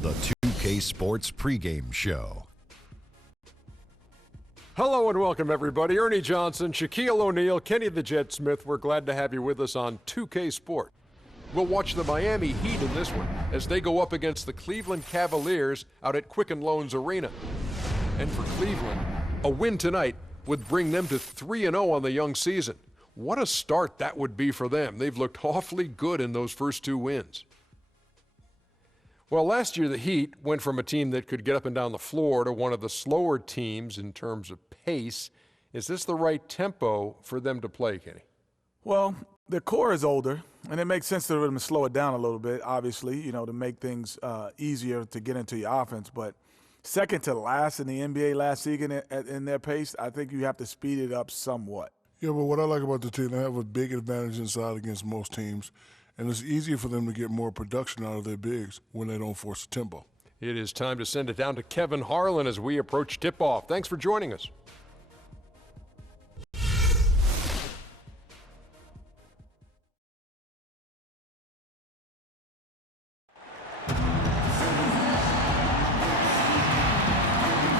the 2K Sports pregame show. Hello and welcome, everybody. Ernie Johnson, Shaquille O'Neal, Kenny the Jet Smith. We're glad to have you with us on 2K Sport. We'll watch the Miami Heat in this one as they go up against the Cleveland Cavaliers out at Quicken Loans Arena. And for Cleveland, a win tonight would bring them to 3-0 on the young season. What a start that would be for them. They've looked awfully good in those first two wins. Well, last year the Heat went from a team that could get up and down the floor to one of the slower teams in terms of pace. Is this the right tempo for them to play, Kenny? Well, their core is older, and it makes sense to them to slow it down a little bit, obviously, to make things easier to get into your offense. But second to last in the NBA last season in their pace, I think you have to speed it up somewhat. Yeah, but what I like about the team, they have a big advantage inside against most teams, and it's easier for them to get more production out of their bigs when they don't force the tempo. It is time to send it down to Kevin Harlan as we approach tip-off. Thanks for joining us.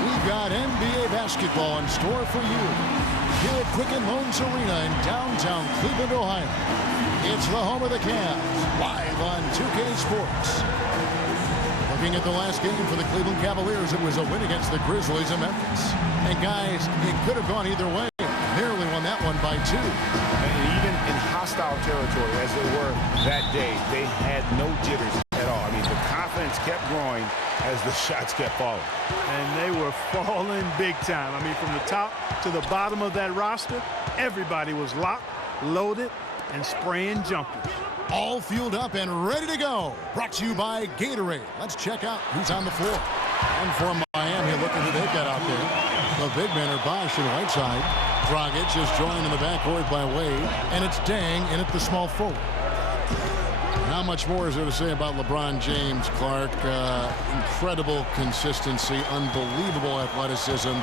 We've got NBA basketball in store for you here at Quicken Loans Arena in downtown Cleveland, Ohio. It's the home of the Cavs, live on 2K Sports. Looking at the last game for the Cleveland Cavaliers, it was a win against the Grizzlies of Memphis. And guys, it could have gone either way. Nearly won that one by 2. And even in hostile territory, as they were that day, they had no jitters at all. I mean, the confidence kept growing as the shots kept falling. And they were falling big time. I mean, from the top to the bottom of that roster, everybody was locked, loaded, and spraying jumpers. All fueled up and ready to go. Brought to you by Gatorade. Let's check out who's on the floor. And for Miami, look at who they've got out there. The big men are Bosch and Whiteside. Dragic is joined in the backcourt by Wade. And it's Dang in at the small forward. How much more is there to say about LeBron James, Clark? Incredible consistency, unbelievable athleticism.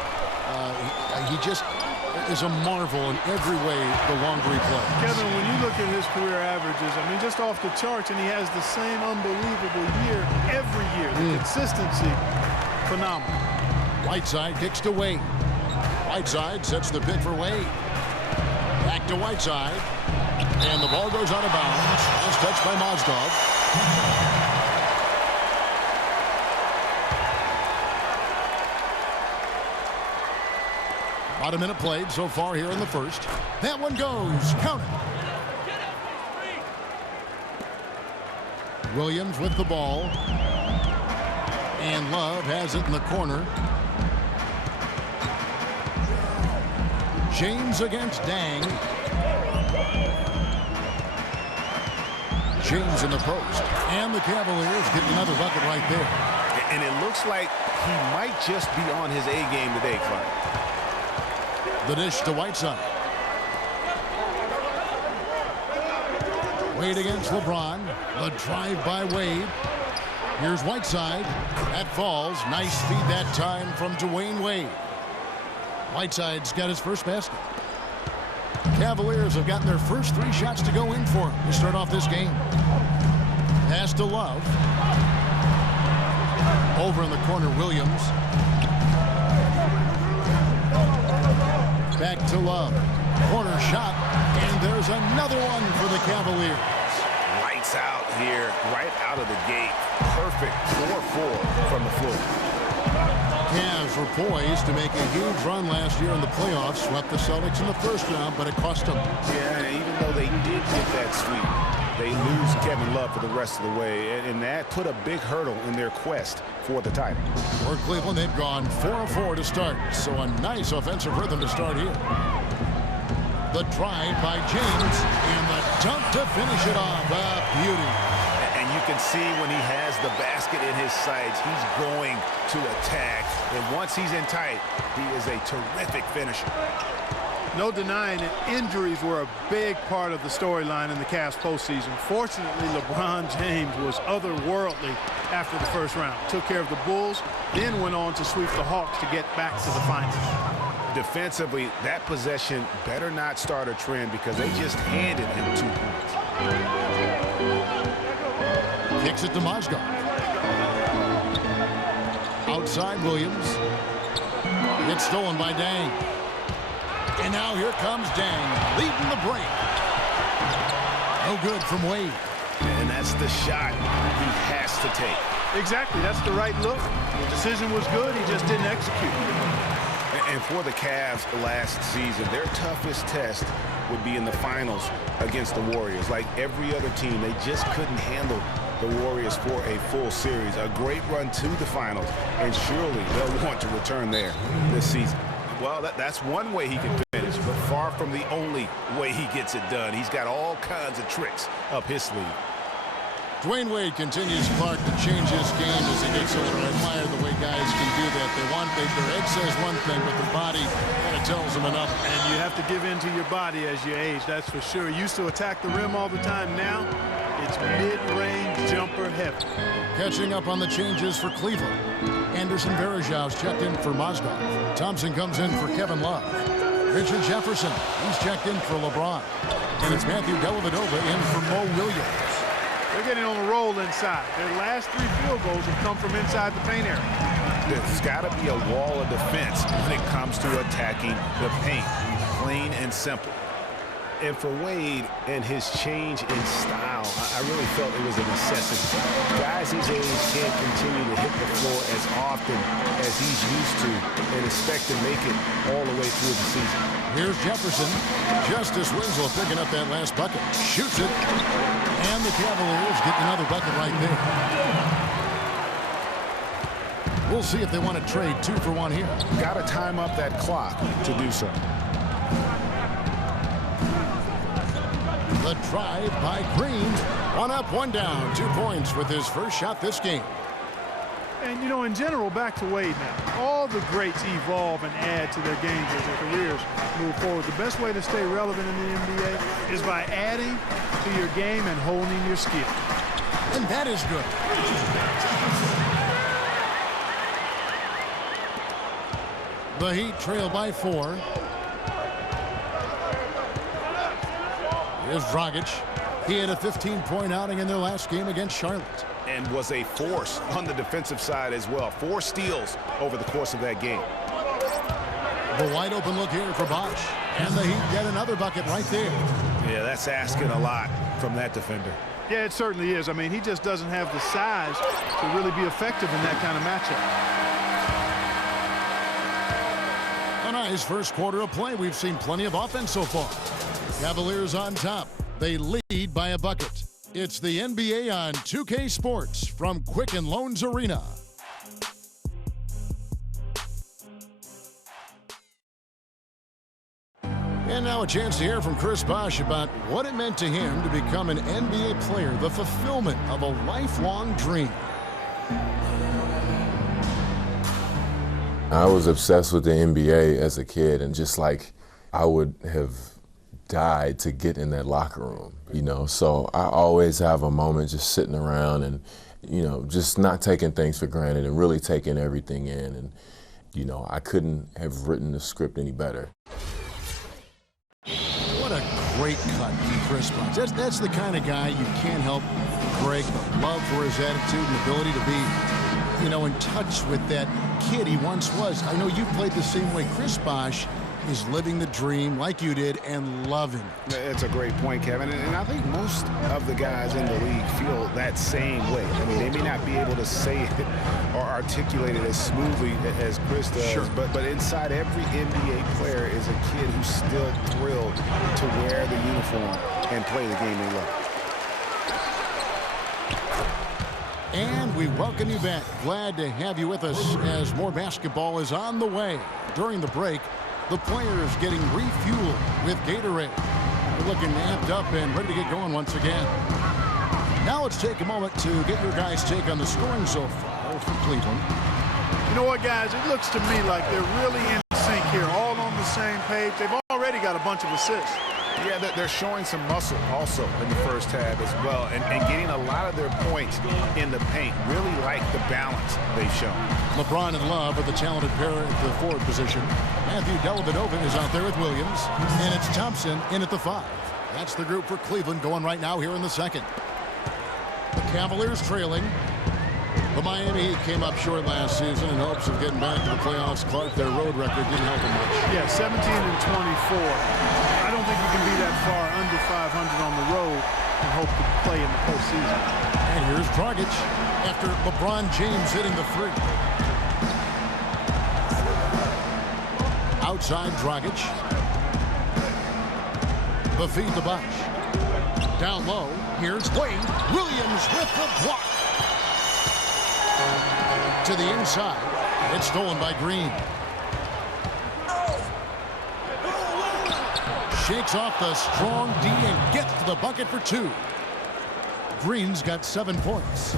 He just is a marvel in every way the longer he plays. Kevin, when you look at his career averages, I mean, just off the charts, and he has the same unbelievable year every year. The consistency, phenomenal. Whiteside kicks to Wade. Whiteside sets the pick for Wade. Back to Whiteside. And the ball goes out of bounds. Last touch by Mozgov. About a minute played so far here in the first. That one goes. Count it. Williams with the ball. And Love has it in the corner. James against Dang. James in the post. And the Cavaliers get another bucket right there. And it looks like he might just be on his A game today, Clark. The dish to Whiteside. Wade against LeBron. The drive by Wade. Here's Whiteside. That falls. Nice feed that time from Dwayne Wade. Whiteside's got his first basket. Cavaliers have gotten their first 3 shots to go in for him to start off this game. Pass to Love. Over in the corner, Williams. Back to Love. Corner shot. And there's another one for the Cavaliers. Lights out here, right out of the gate. Perfect 4-4 from the floor. Cavs were poised to make a huge run last year in the playoffs. Swept the Celtics in the first round, but it cost them. Yeah, and even though they did get that sweep, they lose Kevin Love for the rest of the way, and that put a big hurdle in their quest for the title. For Cleveland, they've gone 4-4 to start, so a nice offensive rhythm to start here. The drive by James, and the dunk to finish it off. A beauty. And you can see when he has the basket in his sights, he's going to attack. And once he's in tight, he is a terrific finisher. No denying it, injuries were a big part of the storyline in the Cavs postseason. Fortunately, LeBron James was otherworldly after the first round. Took care of the Bulls, then went on to sweep the Hawks to get back to the finals. Defensively, that possession better not start a trend because they just handed him 2 points. Kicks it to Mozgov. side, Williams. It's stolen by Dang. And now here comes Dang, leading the break. No good from Wade. And that's the shot he has to take. Exactly. That's the right look. The decision was good. He just didn't execute. And for the Cavs last season, their toughest test would be in the finals against the Warriors. Like every other team, they just couldn't handle the Warriors for a full series. A great run to the finals, and surely they'll want to return there this season. Well, that's one way he can finish, but far from the only way he gets it done. He's got all kinds of tricks up his sleeve. Dwayne Wade continues, Clark, to change his game as he gets older. I admire the way guys can do that. Their head says one thing, but their body kind of tells them another. And you have to give in to your body as you age, that's for sure. Used to attack the rim all the time. Now it's mid-range jumper heavy. Catching up on the changes for Cleveland. Anderson Varejau's checked in for Mozgov. Thompson comes in for Kevin Love. Richard Jefferson, he's checked in for LeBron. And it's Matthew Dellavedova in for Mo Williams. They're getting on the roll inside. Their last 3 field goals have come from inside the paint area. There's got to be a wall of defense when it comes to attacking the paint. Plain and simple. And for Wade and his change in style, I really felt it was a necessity. Guys his age can't continue to hit the floor as often as he's used to and expect to make it all the way through the season. Here's Jefferson. Justice Winslow picking up that last bucket. Shoots it. And the Cavaliers get another bucket right there. We'll see if they want to trade 2 for 1 here. Got to time up that clock to do so. The drive by Green. 1 up, 1 down. 2 points with his first shot this game. And, you know, in general, back to Wade now. All the greats evolve and add to their games as their careers move forward. The best way to stay relevant in the NBA is by adding to your game and honing your skill. And that is good. The Heat trail by 4. Here's Dragic. He had a 15-point outing in their last game against Charlotte. And was a force on the defensive side as well. 4 steals over the course of that game. The wide open look here for Bosch. And the Heat get another bucket right there. Yeah, that's asking a lot from that defender. Yeah, it certainly is. I mean, he just doesn't have the size to really be effective in that kind of matchup. A nice first quarter of play. We've seen plenty of offense so far. Cavaliers on top. They lead by a bucket. It's the NBA on 2K Sports from Quicken Loans Arena. And now a chance to hear from Chris Bosh about what it meant to him to become an NBA player, the fulfillment of a lifelong dream. I was obsessed with the NBA as a kid, and just like I would have died to get in that locker room, you know. So I always have a moment just sitting around and, you know, just not taking things for granted and really taking everything in. And, you know, I couldn't have written the script any better. What a great cut from Chris Bosh. That's the kind of guy you can't help, Greg, but love for his attitude and ability to be, you know, in touch with that kid he once was. I know you played the same way. Chris Bosh is living the dream like you did and loving it. It's a great point, Kevin. And I think most of the guys in the league feel that same way. I mean, they may not be able to say it or articulate it as smoothly as Chris does, sure. but inside every NBA player is a kid who's still thrilled to wear the uniform and play the game they love. And we welcome you back. Glad to have you with us as more basketball is on the way. During the break, the players getting refueled with Gatorade. They're looking amped up and ready to get going once again. Now let's take a moment to get your guys' take on the scoring so far for Cleveland. You know what, guys? It looks to me like they're really in sync here, all on the same page. They've already got a bunch of assists. Yeah, they're showing some muscle also in the first half as well, and getting a lot of their points in the paint. Really like the balance they've shown. LeBron and Love are the talented pair at the forward position. Matthew Dellavedova is out there with Williams, and it's Thompson in at the 5. That's the group for Cleveland going right now here in the second. The Cavaliers trailing. The Miami Heat came up short last season in hopes of getting back to the playoffs. Clark, their road record didn't help them much. Yeah, 17-24. I don't think you can be that far under 500 on the road and hope to play in the postseason. And here's Dragic after LeBron James hitting the three. Outside Dragic. The feed to Bosh. Down low, here's Wade. Williams with the block. To the inside. It's stolen by Green. Shakes off the strong D and gets to the bucket for two. Green's got 7 points.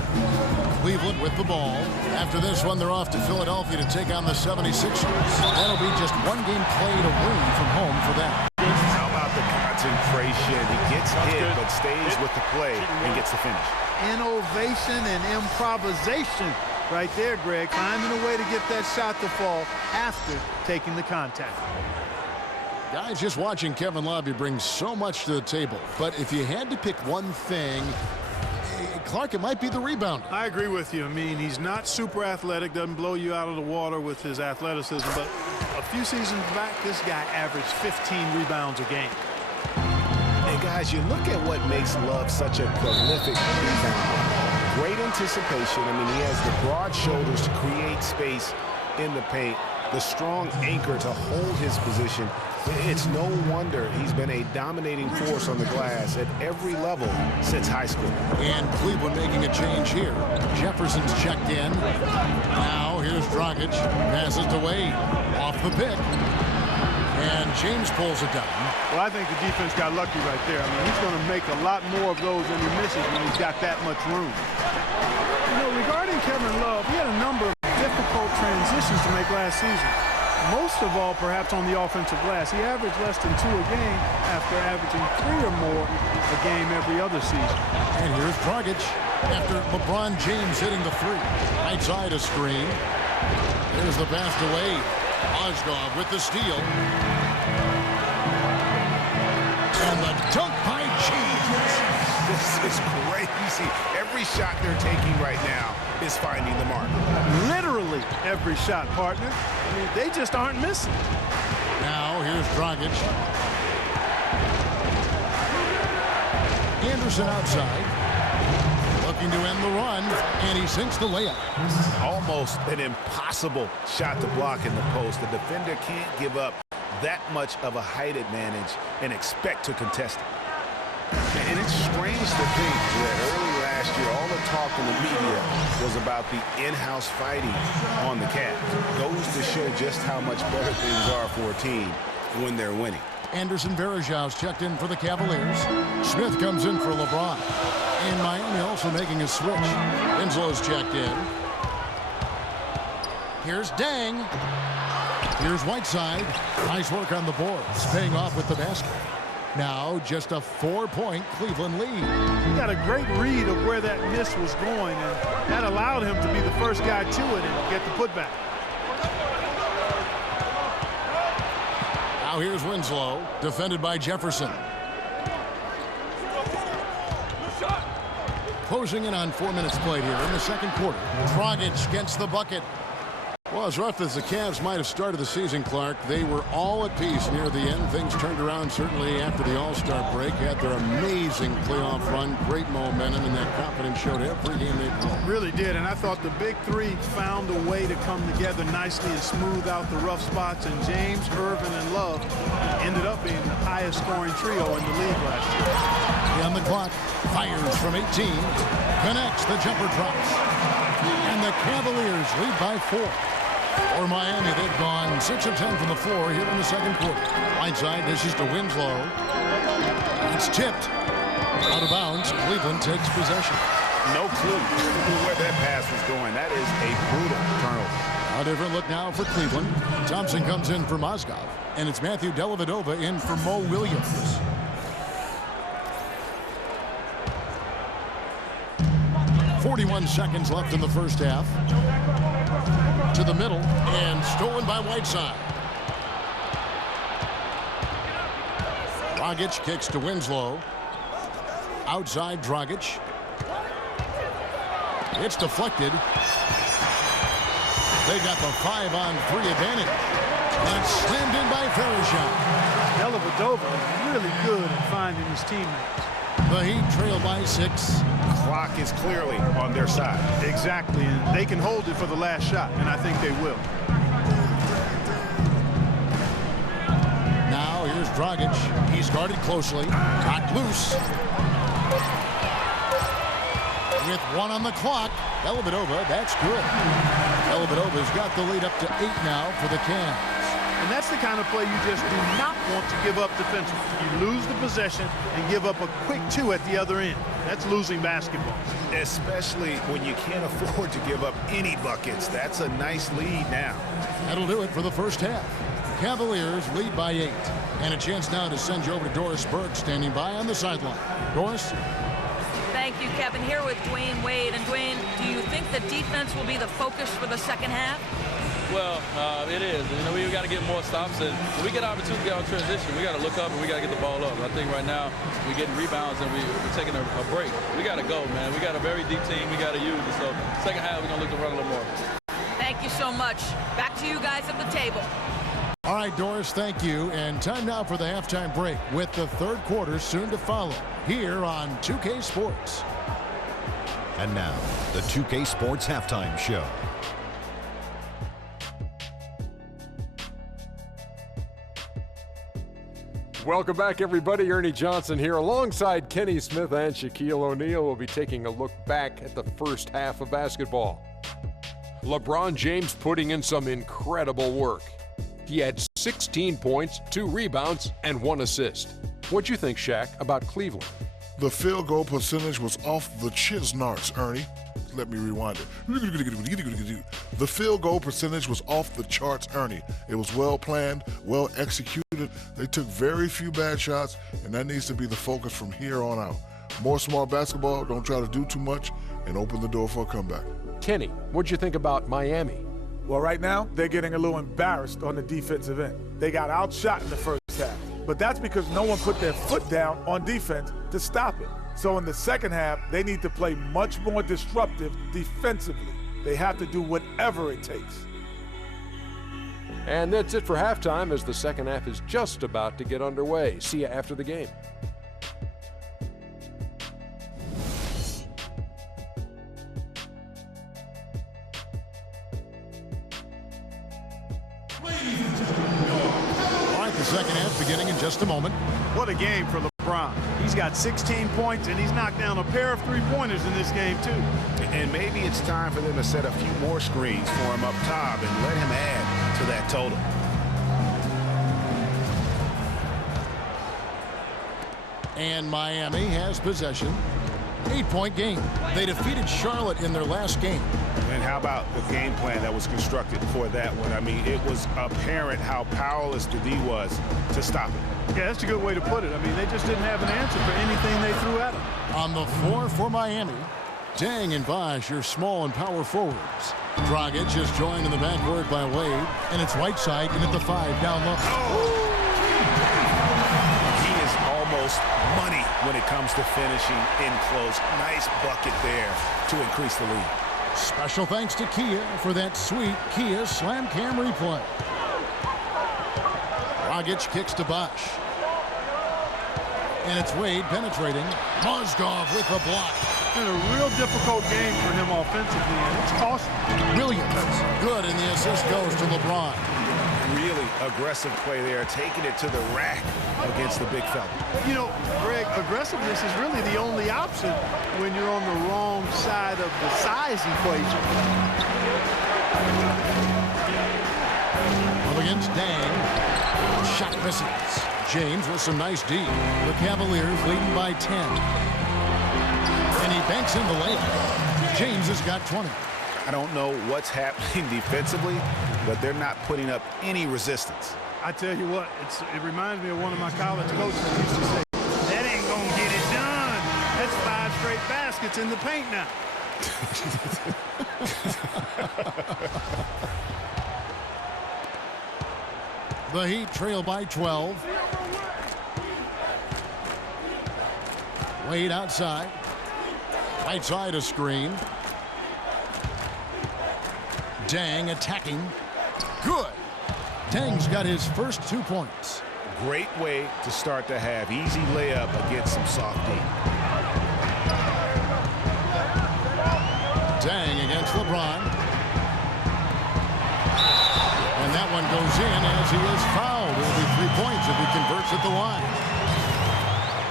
Cleveland with the ball. After this one, they're off to Philadelphia to take on the 76ers. That'll be just one game played away from home for them. How about the concentration? He gets hit, but stays with the play and gets the finish. Innovation and improvisation right there, Greg. Finding a way to get that shot to fall after taking the contact. Guys, just watching Kevin Love, he brings so much to the table. But if you had to pick one thing, Clark, it might be the rebound. I agree with you. I mean, he's not super athletic, doesn't blow you out of the water with his athleticism, but a few seasons back, this guy averaged 15 rebounds a game. And guys, you look at what makes Love such a prolific rebounder. Great anticipation. I mean, he has the broad shoulders to create space in the paint, the strong anchor to hold his position. It's no wonder he's been a dominating force on the glass at every level since high school. And Cleveland making a change here. Jefferson's checked in. Now here's Dragic. Passes to Wade. Off the pick. And James pulls it down. Well, I think the defense got lucky right there. I mean, he's going to make a lot more of those than he misses when he's got that much room. You know, regarding Kevin Love, he had a number of difficult transitions to make last season. Most of all, perhaps on the offensive glass. He averaged less than 2 a game after averaging 3 or more a game every other season. And here's Dragic after LeBron James hitting the three. Right side a screen. There's the pass to Wade. Ozgov with the steal. And the dunk by James. This is crazy. Every shot they're taking right now is finding the mark. Literally every shot, partner. I mean, they just aren't missing. Now here's Dragic. Anderson outside. Looking to end the run, and he sinks the layup. Almost an impossible shot to block in the post. The defender can't give up that much of a height advantage and expect to contest it. And it's strange to think that early last year, all the talk in the media was about the in-house fighting on the Cavs. Goes to show just how much better things are for a team when they're winning. Anderson Varejão's checked in for the Cavaliers. Smith comes in for LeBron. And Miami also making a switch. Winslow's checked in. Here's Dang. Here's Whiteside. Nice work on the boards, paying off with the basket. Now just a 4-point Cleveland lead. He got a great read of where that miss was going, and that allowed him to be the first guy to it and get the putback. Now here's Winslow, defended by Jefferson. Closing in on 4 minutes played here in the second quarter. Dragic gets the bucket. Well, as rough as the Cavs might have started the season, Clark, they were all at peace near the end. Things turned around certainly after the All-Star break. Had their amazing playoff run, great momentum, and that confidence showed every game they played. Really did, and I thought the big three found a way to come together nicely and smooth out the rough spots, and James, Irvin, and Love ended up being the highest scoring trio in the league last year. On the clock, fires from 18, connects, the jumper drops, and the Cavaliers lead by 4. For Miami, they've gone 6 of 10 from the floor here in the second quarter. Right side, this is to Winslow. It's tipped. Out of bounds, Cleveland takes possession. No clue where that pass was going. That is a brutal turnover. A different look now for Cleveland. Thompson comes in for Mozgov, and it's Matthew Dellavedova in for Mo Williams. .41 seconds left in the first half. To the middle, and stolen by Whiteside. Dragic kicks to Winslow. Outside Dragic. It's deflected. They got the 5-on-3 advantage. And it's slammed in by Farishon. Dellavedova is really good at finding his teammates. The Heat trail by 6. Clock is clearly on their side. Exactly, and they can hold it for the last shot, and I think they will. Now here's Dragic. He's guarded closely. Got loose. With 1 on the clock, Dellavedova, that's good. Dellavedova's got the lead up to 8 now for the Cavs. And that's the kind of play you just do not want to give up defensively. You lose the possession and give up a quick 2 at the other end. That's losing basketball. Especially when you can't afford to give up any buckets. That's a nice lead now. That'll do it for the first half. Cavaliers lead by 8. And a chance now to send you over to Doris Burke, standing by on the sideline. Doris? Thank you, Kevin. Here with Dwayne Wade. And Dwayne, do you think the defense will be the focus for the second half? Well, it is. You know, we got to get more stops, and when we get opportunity on transition, we got to look up and we got to get the ball up. I think right now we're getting rebounds and we're taking a break. We got to go, man. We got a very deep team. We got to use it. So second half, we're going to look to run a little more. Thank you so much. Back to you guys at the table. All right, Doris, thank you. And time now for the halftime break with the third quarter soon to follow here on 2K Sports. And now, the 2K Sports Halftime Show. Welcome back, everybody. Ernie Johnson here alongside Kenny Smith and Shaquille O'Neal. We'll be taking a look back at the first half of basketball. LeBron James putting in some incredible work. He had 16 points, 2 rebounds, and 1 assist. What'd you think, Shaq, about Cleveland? The field goal percentage was off the Chisnarts, Ernie. Let me rewind it. The field goal percentage was off the charts, Ernie. It was well planned, well executed. They took very few bad shots, and that needs to be the focus from here on out. More smart basketball, don't try to do too much, and open the door for a comeback. Kenny, what'd you think about Miami? Well, right now, they're getting a little embarrassed on the defensive end. They got outshot in the first half, but that's because no one put their foot down on defense to stop it. So in the second half, they need to play much more disruptive defensively. They have to do whatever it takes. And that's it for halftime, as the second half is just about to get underway. See you after the game. All right, the second half beginning in just a moment. What a game for LeBron. He's got 16 points, and he's knocked down a pair of three-pointers in this game, too. And maybe it's time for them to set a few more screens for him up top and let him add to that total. And Miami has possession. 8-point game. They defeated Charlotte in their last game. And how about the game plan that was constructed for that one? I mean, it was apparent how powerless the D was to stop it. Yeah, that's a good way to put it. I mean, they just didn't have an answer for anything they threw at them. On the floor for Miami, Dang and Bosh, your small and power forwards. Dragic is joined in the backcourt by Wade, and it's Whiteside in at the 5 down low. He is almost money when it comes to finishing in close. Nice bucket there to increase the lead. Special thanks to Kia for that sweet Kia Slam Cam replay. Dragic kicks to Bosh. And it's Wade penetrating. Mozgov with the block. Been a real difficult game for him offensively, and it's costly. Brilliant. Good, and the assist goes to LeBron. Really aggressive play there, taking it to the rack against the big fella. You know, Greg, aggressiveness is really the only option when you're on the wrong side of the size equation. Well, against Dang. Shot misses. James with some nice D. The Cavaliers leading by 10. And he banks in the layup. James has got 20. I don't know what's happening defensively, but they're not putting up any resistance. I tell you what, it reminds me of one of my college coaches who used to say, that ain't gonna get it done. That's 5 straight baskets in the paint now. The Heat trail by 12. Wade outside. Right side a screen. Dang attacking. Good. Dang's got his first 2 points. Great way to start the half. Easy layup against some soft D. Dang against LeBron. And that one goes in as he is fouled. It'll be 3 points if he converts at the line.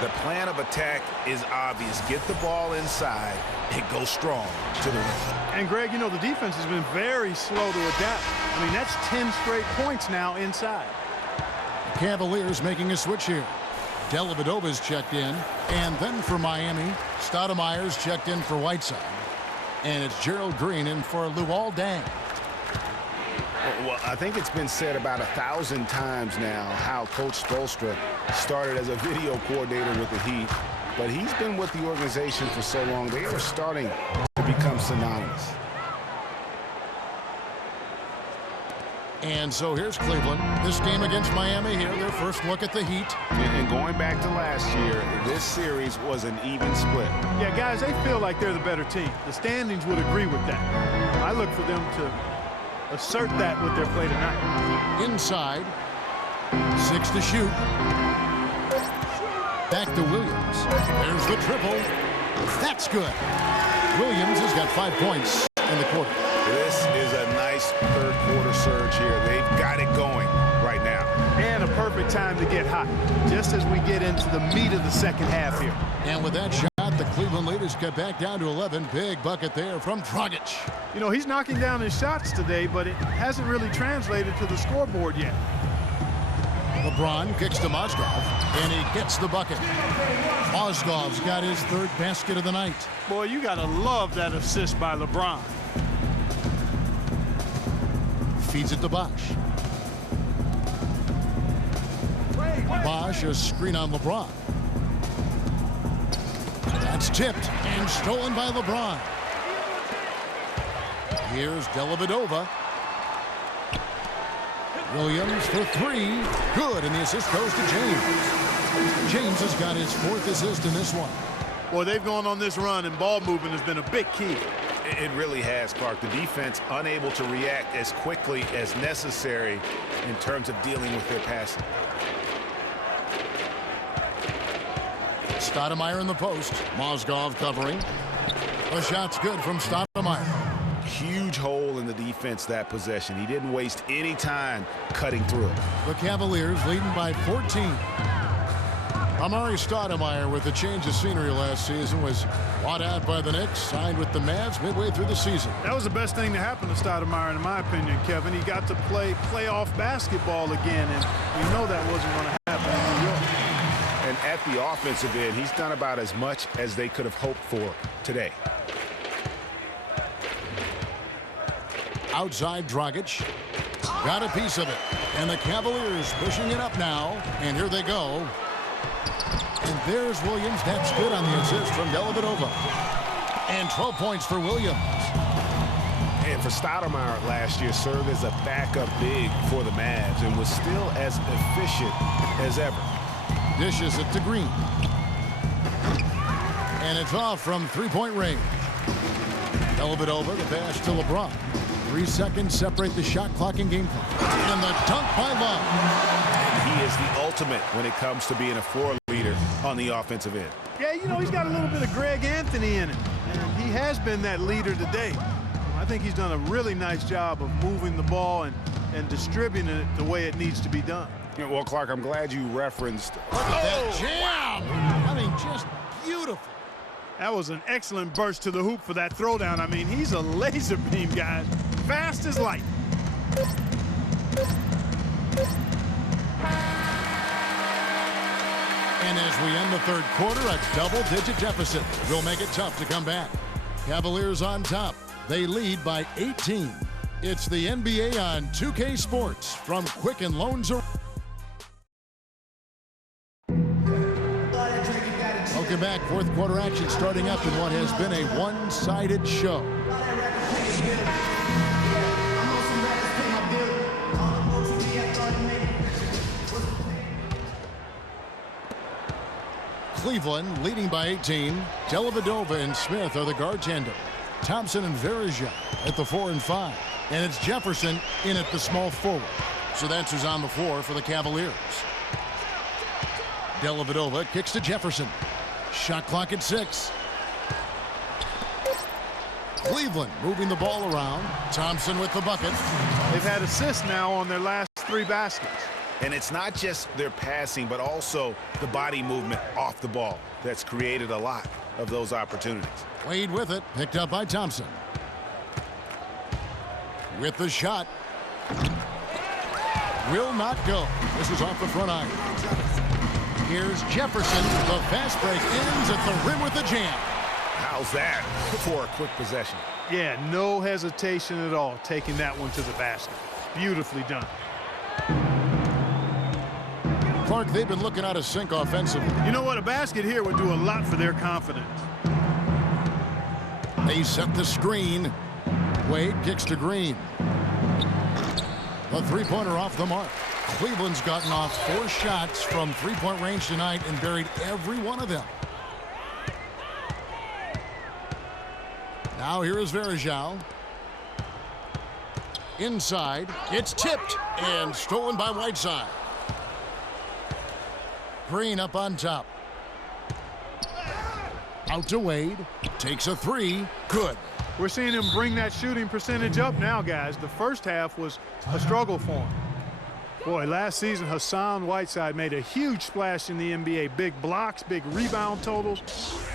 The plan of attack is obvious. Get the ball inside and go strong to the rim. And, Greg, you know, the defense has been very slow to adapt. I mean, that's 10 straight points now inside. The Cavaliers making a switch here. Dellavedova's checked in. And then for Miami, Stoudemire's checked in for Whiteside. And it's Gerald Green in for Luol Deng. Well, I think it's been said about 1,000 times now how Coach Spoelstra started as a video coordinator with the Heat, but he's been with the organization for so long, they are starting to become synonymous. And so here's Cleveland. This game against Miami here, their first look at the Heat. And going back to last year, this series was an even split. Yeah, guys, they feel like they're the better team. The standings would agree with that. I look for them to assert that with their play tonight. Inside. 6 to shoot. Back to Williams. There's the triple. That's good. Williams has got 5 points in the quarter. This is a nice third quarter surge here. They've got it going right now. And a perfect time to get hot, just as we get into the meat of the second half here. And with that shot, the Cleveland leaders cut back down to 11. Big bucket there from Dragic. You know, he's knocking down his shots today, but it hasn't really translated to the scoreboard yet. LeBron kicks to Mozgov, and he gets the bucket. Mozgov's got his third basket of the night. Boy, you got to love that assist by LeBron. Feeds it to Bosh. Bosh, a screen on LeBron. That's tipped and stolen by LeBron. Here's Dellavedova. Williams for 3. Good, and the assist goes to James. James has got his 4th assist in this one. Boy, they've gone on this run, and ball movement has been a big key. It really has, Clark. The defense unable to react as quickly as necessary in terms of dealing with their passing. Stoudemire in the post. Mozgov covering. The shot's good from Stoudemire. Huge hole in the defense that possession. He didn't waste any time cutting through it. The Cavaliers leading by 14. Amari Stoudemire, with a change of scenery last season, was bought out by the Knicks, signed with the Mavs midway through the season. That was the best thing to happen to Stoudemire, in my opinion, Kevin. He got to play playoff basketball again, and we know that wasn't going to happen in New York. And at the offensive end, he's done about as much as they could have hoped for today. Outside Dragic. Got a piece of it. And the Cavaliers pushing it up now. And here they go. And there's Williams. That's good on the assist from Dellavedova. And 12 points for Williams. And for Stoudemire last year, served as a backup big for the Mavs and was still as efficient as ever. Dishes it to Green. And it's off from 3-point range. Dellavedova, the pass to LeBron. 3 seconds separate the shot clock and game clock. And the dunk by Love. And he is the ultimate when it comes to being a floor leader on the offensive end. Yeah, you know, he's got a little bit of Greg Anthony in him. And he has been that leader today. I think he's done a really nice job of moving the ball and distributing it the way it needs to be done. Yeah, well, Clark, I'm glad you referenced. Look at that jam! I mean, just beautiful. That was an excellent burst to the hoop for that throwdown. I mean, he's a laser beam, guys. Fast as light. And as we end the third quarter, a double-digit deficit will make it tough to come back. Cavaliers on top. They lead by 18. It's the NBA on 2K Sports from Quicken Loans. Welcome back. Fourth quarter action starting up in what has been a one-sided show. Cleveland leading by 18. Dellavedova and Smith are the guard tandem. Thompson and Verija at the 4 and 5. And it's Jefferson in at the small forward. So that's who's on the floor for the Cavaliers. Dellavedova kicks to Jefferson. Shot clock at 6. Cleveland moving the ball around. Thompson with the bucket. They've had assists now on their last 3 baskets. And it's not just their passing, but also the body movement off the ball that's created a lot of those opportunities. Wade with it, picked up by Thompson. With the shot. Will not go. This is off the front iron. Here's Jefferson. The fast break ends at the rim with the jam. How's that for a quick possession? Yeah, no hesitation at all taking that one to the basket. Beautifully done. Clark, they've been looking out of sync offensively. You know what? A basket here would do a lot for their confidence. They set the screen. Wade kicks to Green. The three-pointer off the mark. Cleveland's gotten off 4 shots from three-point range tonight and buried every one of them. Now here is Verjao. Inside. It's tipped and stolen by Whiteside. Green up on top. Out to Wade. Takes a 3. Good. We're seeing him bring that shooting percentage up now, guys. The first half was a struggle for him. Boy, last season, Hassan Whiteside made a huge splash in the NBA. Big blocks, big rebound totals.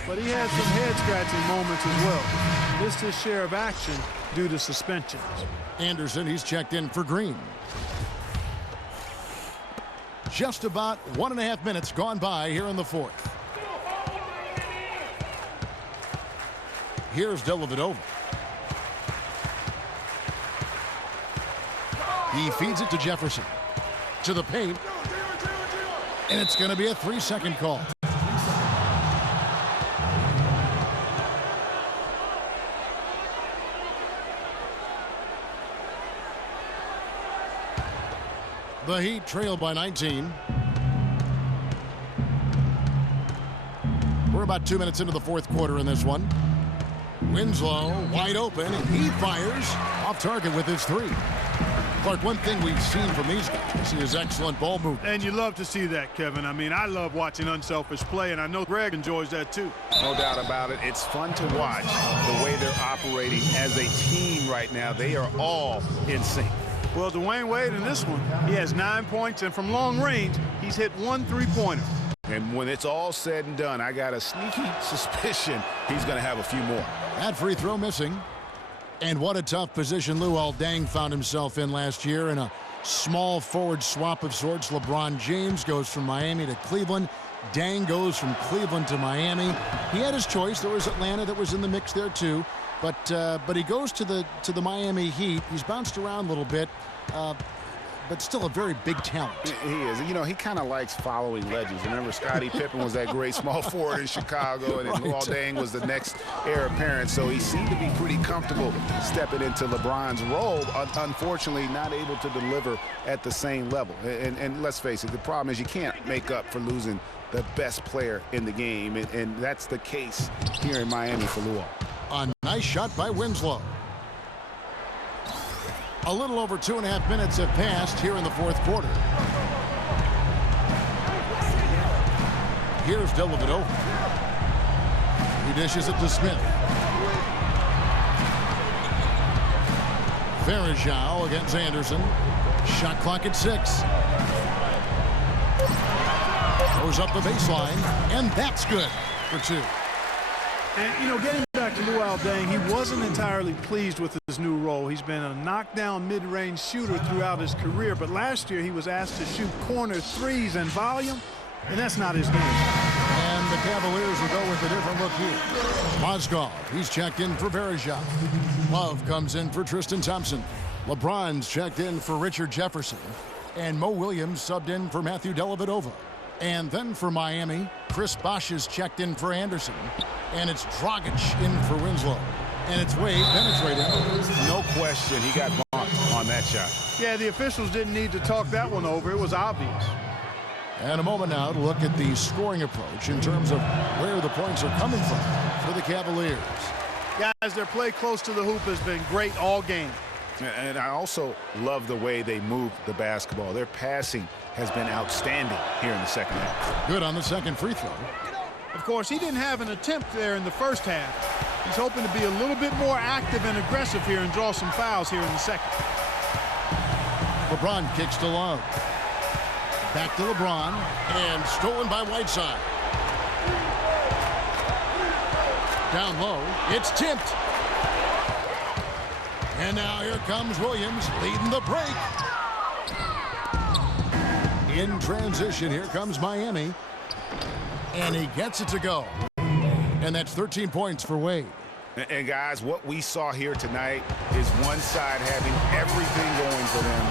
But he had some head-scratching moments as well. Missed his share of action due to suspensions. Anderson, he's checked in for Green. Just about 1.5 minutes gone by here in the fourth. Here's Dellavedova. He feeds it to Jefferson. To the paint. And it's going to be a 3-second call. The Heat trail by 19. We're about 2 minutes into the fourth quarter in this one. Winslow wide open, and he fires off target with his 3. Clark, one thing we've seen from these guys is excellent ball movement. And you love to see that, Kevin. I mean, I love watching unselfish play, and I know Greg enjoys that too. No doubt about it. It's fun to watch the way they're operating as a team right now. They are all in sync. Well, Dwayne Wade in this one, he has 9 points, and from long range, he's hit 1 3-pointer. And when it's all said and done, I got a sneaky suspicion he's going to have a few more. That free throw missing. And what a tough position Luol Deng found himself in last year in a small forward swap of sorts. LeBron James goes from Miami to Cleveland. Deng goes from Cleveland to Miami. He had his choice. There was Atlanta that was in the mix there too. But he goes to the Miami Heat. He's bounced around a little bit. But still a very big talent. He is. You know, he kind of likes following legends. Remember, Scottie Pippen was that great small forward in Chicago, and then Luol Deng was the next heir apparent. So he seemed to be pretty comfortable stepping into LeBron's role. Unfortunately, not able to deliver at the same level. And let's face it, the problem is you can't make up for losing the best player in the game, and that's the case here in Miami for Luol. A nice shot by Winslow. A little over 2.5 minutes have passed here in the fourth quarter. Here's Dellavedova. He dishes it to Smith. Verjao against Anderson. Shot clock at 6. Goes up the baseline, and that's good for 2. And, you know, getting back to Luol Deng, he wasn't entirely pleased with his new role. He's been a knockdown mid-range shooter throughout his career, but last year he was asked to shoot corner threes and volume, and that's not his game. And the Cavaliers will go with a different look here. Mozgov, he's checked in for Verjao. Love comes in for Tristan Thompson. LeBron's checked in for Richard Jefferson. And Mo Williams subbed in for Matthew Dellavedova. And then for Miami, Chris Bosh is checked in for Anderson. And it's Dragic in for Winslow. And it's Wade penetrating. No question he got bumped on that shot. Yeah, the officials didn't need to talk that one over. It was obvious. And a moment now to look at the scoring approach in terms of where the points are coming from for the Cavaliers. Guys, their play close to the hoop has been great all game. And I also love the way they move the basketball. Their passing has been outstanding here in the second half. Good on the second free throw. Of course, he didn't have an attempt there in the first half. He's hoping to be a little bit more active and aggressive here and draw some fouls here in the second. LeBron kicks to Love. Back to LeBron, and stolen by Whiteside. Down low, it's tipped. And now here comes Williams leading the break. In transition, here comes Miami. And he gets it to go. And that's 13 points for Wade. And guys, what we saw here tonight is one side having everything going for them.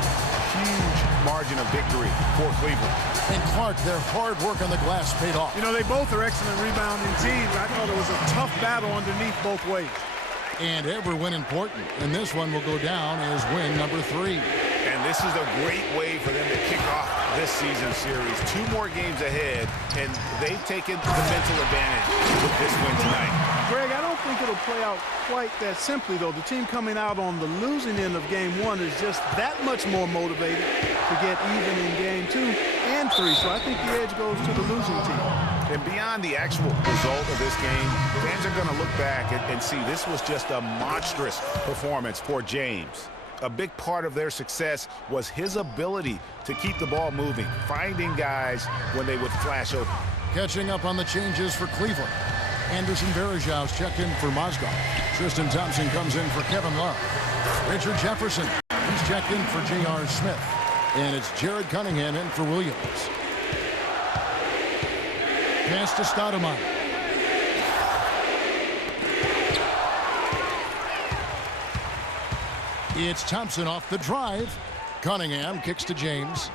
Huge margin of victory for Cleveland. And Clark, their hard work on the glass paid off. You know, they both are excellent rebounding teams. I thought it was a tough battle underneath both ways. And every win important. And this one will go down as win number 3. And this is a great way for them to kick off this season series. 2 more games ahead, and they've taken the mental advantage with this win tonight. Greg, I don't think it'll play out quite that simply, though. The team coming out on the losing end of game 1 is just that much more motivated to get even in game 2 and 3. So I think the edge goes to the losing team. And beyond the actual result of this game, fans are going to look back and see this was just a monstrous performance for James. A big part of their success was his ability to keep the ball moving, finding guys when they would flash open. Catching up on the changes for Cleveland. Anderson Varejau's checked in for Mozgov. Tristan Thompson comes in for Kevin Love. Richard Jefferson, he's checked in for J.R. Smith. And it's Jared Cunningham in for Williams. Pass to Stoudemire. It's Thompson off the drive. Cunningham kicks to James.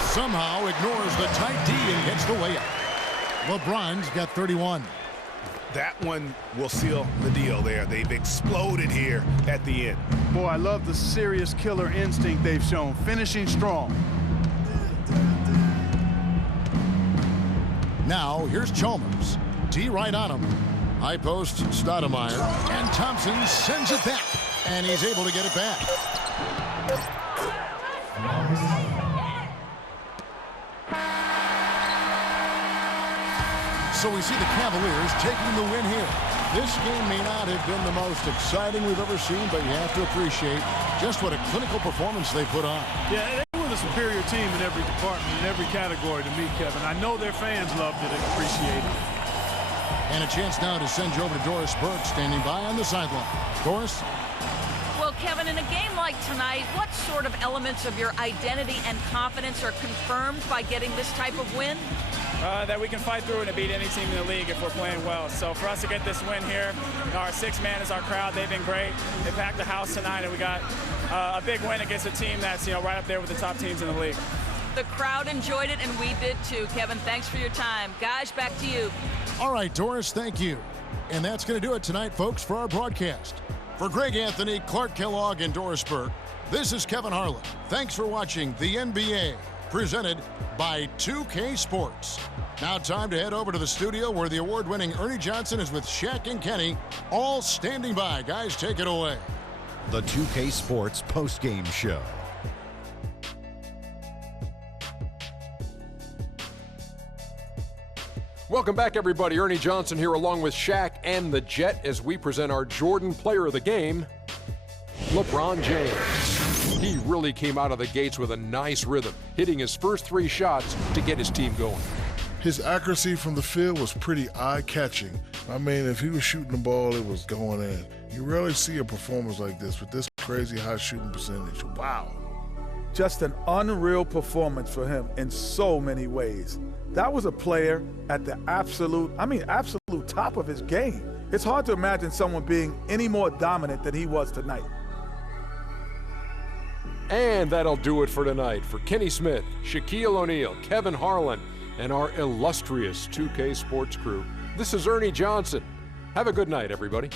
Somehow ignores the tight D and gets the layup. LeBron's got 31. That one will seal the deal there. They've exploded here at the end. Boy, I love the serious killer instinct they've shown, finishing strong. Now, here's Chalmers. D right on him. High post, Stoudemire. And Thompson sends it back. And he's able to get it back. So we see the Cavaliers taking the win here. This game may not have been the most exciting we've ever seen, but you have to appreciate just what a clinical performance they put on. Yeah, they were the superior team in every department, in every category to me, Kevin. I know their fans loved it and appreciated it. And a chance now to send you over to Doris Burke, standing by on the sideline. Doris? Well, Kevin, in a game like tonight, what sort of elements of your identity and confidence are confirmed by getting this type of win? That we can fight through and beat any team in the league if we're playing well. So for us to get this win here, our 6 man is our crowd. They've been great. They packed the house tonight, and we got a big win against a team that's right up there with the top teams in the league. The crowd enjoyed it, and we did too. Kevin, thanks for your time. Guys, back to you. All right, Doris, thank you. And that's going to do it tonight, folks, for our broadcast. For Greg Anthony, Clark Kellogg, and Doris Burke, this is Kevin Harlan. Thanks for watching the NBA, presented by 2K Sports. Now time to head over to the studio where the award-winning Ernie Johnson is with Shaq and Kenny, all standing by. Guys, take it away. The 2K Sports postgame show. Welcome back, everybody. Ernie Johnson here along with Shaq and the Jet as we present our Jordan Player of the Game, LeBron James. He really came out of the gates with a nice rhythm, hitting his first 3 shots to get his team going. His accuracy from the field was pretty eye-catching. I mean, if he was shooting the ball, it was going in. You rarely see a performance like this with this crazy high shooting percentage. Wow. Just an unreal performance for him in so many ways. That was a player at the absolute top of his game. It's hard to imagine someone being any more dominant than he was tonight. And that'll do it for tonight. For Kenny Smith, Shaquille O'Neal, Kevin Harlan, and our illustrious 2K Sports crew, this is Ernie Johnson. Have a good night, everybody.